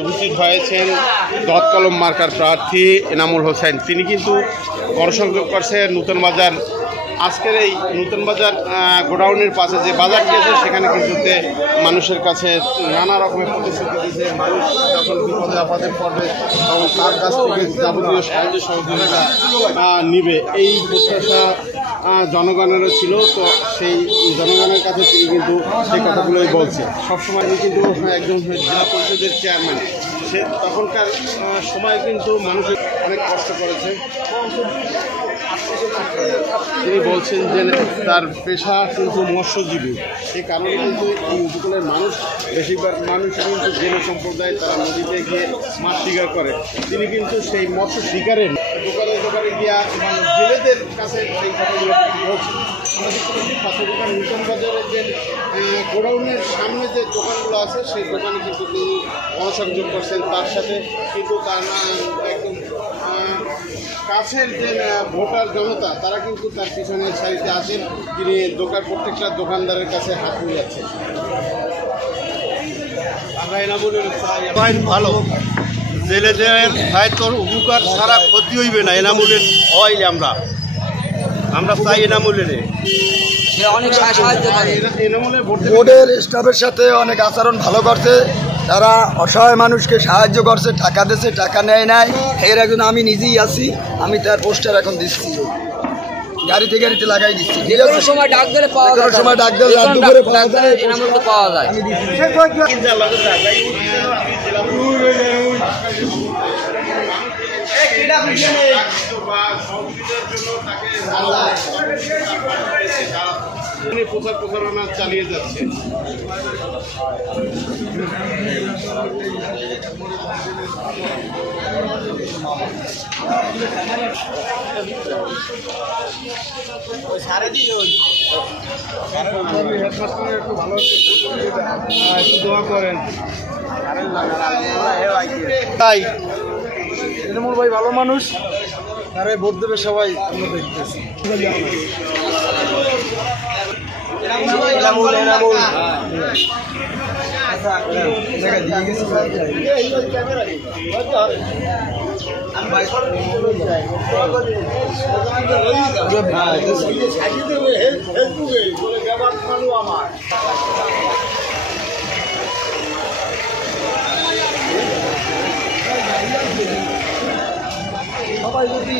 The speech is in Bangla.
উপস্থিত হয়েছেন দত কলম মার্কার প্রার্থী এনামুল হোসেন। তিনি কিন্তু গণসংযোগ করছে নতুন বাজার। আজকের এই নতুন বাজার গোডাউনের পাশে যে বাজারটি আছে সেখানে কিন্তু মানুষের কাছে নানা রকমের প্রতিশ্রুতি দিয়েছে। মানুষ যখন বিপদে আপদে পড়বে তখন তার কাছ থেকে যাবতীয় সাহায্য সহযোগিতা নিবে, এই প্রত্যাশা জনগণেরও ছিল। তো সেই জনগণের কাছে তিনি কিন্তু সেই কথাগুলোই বলছে। সবসময় তিনি কিন্তু একজন জেলা পরিষদের চেয়ারম্যান, সে তখনকার সময় কিন্তু মানুষের অনেক কষ্ট করেছে। তিনি বলছেন যে তার পেশা কিন্তু মৎস্যজীবী, সে কারণে কিন্তু এই উপকূলের মানুষ বেশিরভাগ মানুষ কিন্তু জেলে সম্প্রদায়, তারা নদীতে গিয়ে মাছ শিকার করে। তিনি কিন্তু সেই মৎস্য শিকারের দোকানে গিয়া জেলেদের কাছে সেই কথাগুলো বলছেন। পাশাপাশি নতুন বাজারের যে গোডাউনের সামনে যে দোকানগুলো আছে সেই দোকানে কিন্তু তিনি গণসংযোগ করছেন। তার সাথে কিন্তু তার একদম কাছের যে ভোটার জনতা তারা কিন্তু তার পিছনের সারিতে আছেন। তিনি প্রত্যেকটা দোকানদারের কাছে হাত মিলাচ্ছেন। আমরা এনামুলের ভালো জেলেদের সাহিত্যর উপকার ছাড়া ক্ষতি হইবে না। এনামুলের হয় আমরা চাই এনামুলের বোর্ডের স্টাফের সাথে অনেক আচরণ ভালো করছে। তারা অসহায় মানুষকে সাহায্য করছে, টাকা দিচ্ছে, টাকা নেয় নাই। এর একজন আমি নিজেই আছি, আমি তার পোস্টার এখন দিচ্ছি, গাড়িতে লাগাই দিচ্ছি। সময় ডাক দিলে পাওয়া যায়, সময় ডাক দিলে রাত দুপুরে পাওয়া যায়। প্রচার প্রচারণা চালিয়ে যাচ্ছে। একটু ভালো একটু দোয়া করেন। তাই এনামুল ভাই ভালো মানুষ, আরে ভোট দেবে সবাই। আমরা দেখতেছি সবাই যদি